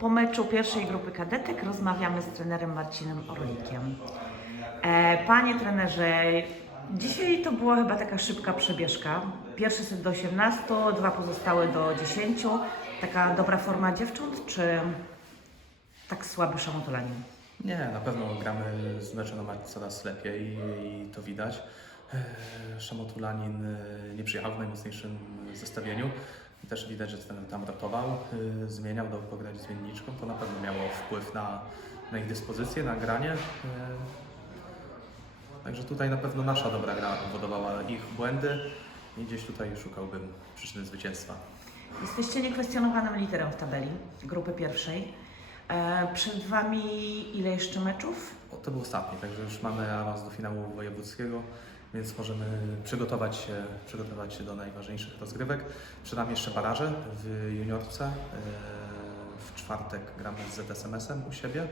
po meczu pierwszej grupy kadetek rozmawiamy z trenerem Marcinem Orlikiem. E, panie trenerze, dzisiaj to była chyba taka szybka przebieżka. Pierwszy set do 18, dwa pozostałe do 10. Taka dobra forma dziewcząt, czy tak słaby szamotolanin? Nie, na pewno gramy z meczu na mecz coraz lepiej i to widać. E, Szamotulanin e, nie przyjechał w najmocniejszym zestawieniu. Też widać, że ten tam ratował, e, zmieniał, dał pograć zmienniczką. To na pewno miało wpływ na, na ich dyspozycję, na granie. E, Także tutaj na pewno nasza dobra gra powodowała ich błędy i gdzieś tutaj szukałbym przyczyny zwycięstwa. Jesteście niekwestionowanym liderem w tabeli grupy pierwszej. E, przed Wami ile jeszcze meczów? O, To był ostatni, także już mamy awans do finału wojewódzkiego, więc możemy przygotować się, przygotować się do najważniejszych rozgrywek. Przed nami jeszcze baraże w juniorce. e, W czwartek gramy z ZSMS-em u siebie.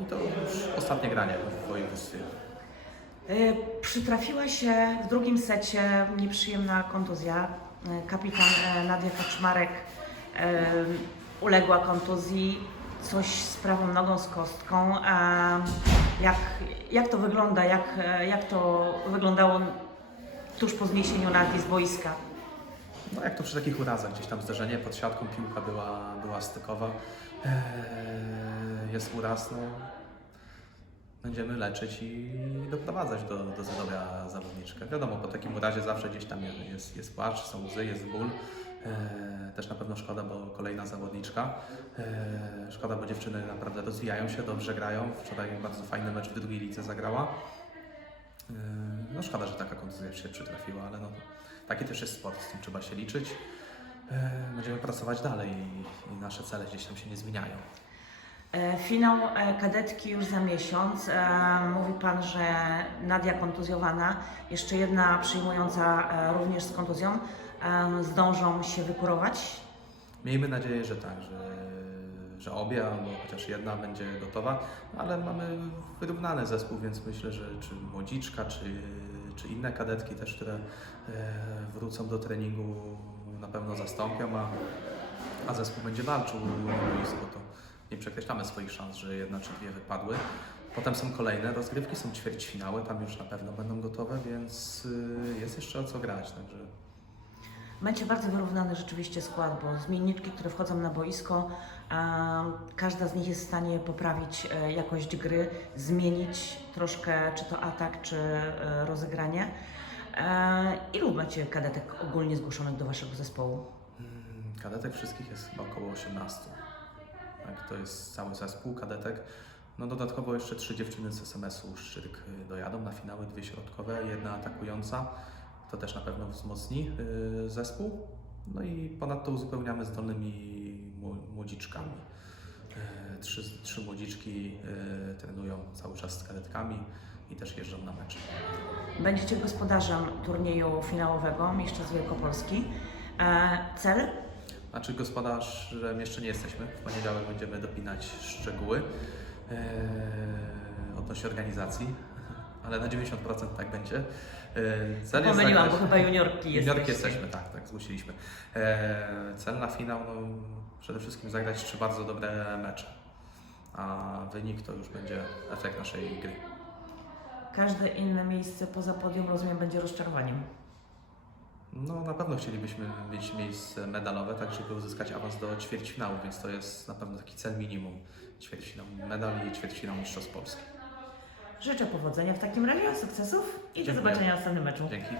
I to już ostatnie granie w województwie. E, Przytrafiła się w drugim secie nieprzyjemna kontuzja. E, Kapitan Nadia Kaczmarek uległa kontuzji, coś z prawą nogą, z kostką. Jak, jak to wygląda? Jak, jak to wyglądało tuż po zniesieniu Nadii z boiska? No jak to przy takich urazach, gdzieś tam zderzenie pod siatką, piłka była, była stykowa. Eee, jest uraz, no będziemy leczyć i doprowadzać do, do zdrowia zawodniczkę. Wiadomo, po takim urazie zawsze gdzieś tam jest, jest płacz, są łzy, jest ból. Eee, też na pewno szkoda, bo kolejna zawodniczka. Eee, szkoda, bo dziewczyny naprawdę rozwijają się, dobrze grają. Wczoraj bardzo fajny mecz w drugiej lidze zagrała. Eee, No szkoda, że taka kontuzja się przytrafiła, ale no, taki też jest sport, z tym trzeba się liczyć. Będziemy pracować dalej i, i nasze cele gdzieś tam się nie zmieniają. E, Finał e, kadetki już za miesiąc. E, Mówi Pan, że Nadia kontuzjowana, jeszcze jedna przyjmująca e, również z kontuzją. Zdążą się wykurować. Miejmy nadzieję, że tak, że, że obie, albo chociaż jedna będzie gotowa, ale mamy wyrównany zespół, więc myślę, że czy młodziczka, czy, czy inne kadetki też, które e, wrócą do treningu, na pewno zastąpią, a, a zespół będzie walczył na boisku, to nie przekreślamy swoich szans, że jedna czy dwie wypadły. Potem są kolejne rozgrywki, są ćwierćfinały, tam już na pewno będą gotowe, więc y, jest jeszcze o co grać, także Będzie bardzo wyrównany rzeczywiście skład, bo zmienniczki, które wchodzą na boisko, e, każda z nich jest w stanie poprawić e, jakość gry, zmienić troszkę czy to atak, czy e, rozegranie. E, Ilu macie kadetek ogólnie zgłoszonych do Waszego zespołu? Mm, Kadetek wszystkich jest chyba około 18. Tak, to jest cały zespół kadetek. No dodatkowo jeszcze trzy dziewczyny z SMS-u Szczyrk y, dojadą na finały, dwie środkowe, jedna atakująca. To też na pewno wzmocni y, zespół. No i ponadto uzupełniamy zdolnymi mło- młodziczkami. Y, Trzy, trzy młodziczki y, trenują cały czas z kadetkami i też jeżdżą na mecze. Będziecie gospodarzem turnieju finałowego Mistrzostw Wielkopolski. E, Cel? Znaczy gospodarzem jeszcze nie jesteśmy. W poniedziałek będziemy dopinać szczegóły e, odnośnie organizacji, ale na 90% tak będzie. E, cel jest Pomyliłam, bo zagrać- chyba juniorki Juniorki jesteście. jesteśmy, tak, tak, zgłosiliśmy. E, cel na finał, no, przede wszystkim zagrać trzy bardzo dobre mecze, a wynik to już będzie efekt naszej gry. Każde inne miejsce poza podium, rozumiem, będzie rozczarowaniem. No na pewno chcielibyśmy mieć miejsce medalowe, tak żeby uzyskać awans do ćwierćfinału, więc to jest na pewno taki cel minimum. Ćwierćfinał medal i ćwierćfinał Mistrzostw Polski. Życzę powodzenia w takim razie, sukcesów i do Dziękuję. zobaczenia w następnym meczu. Dzięki.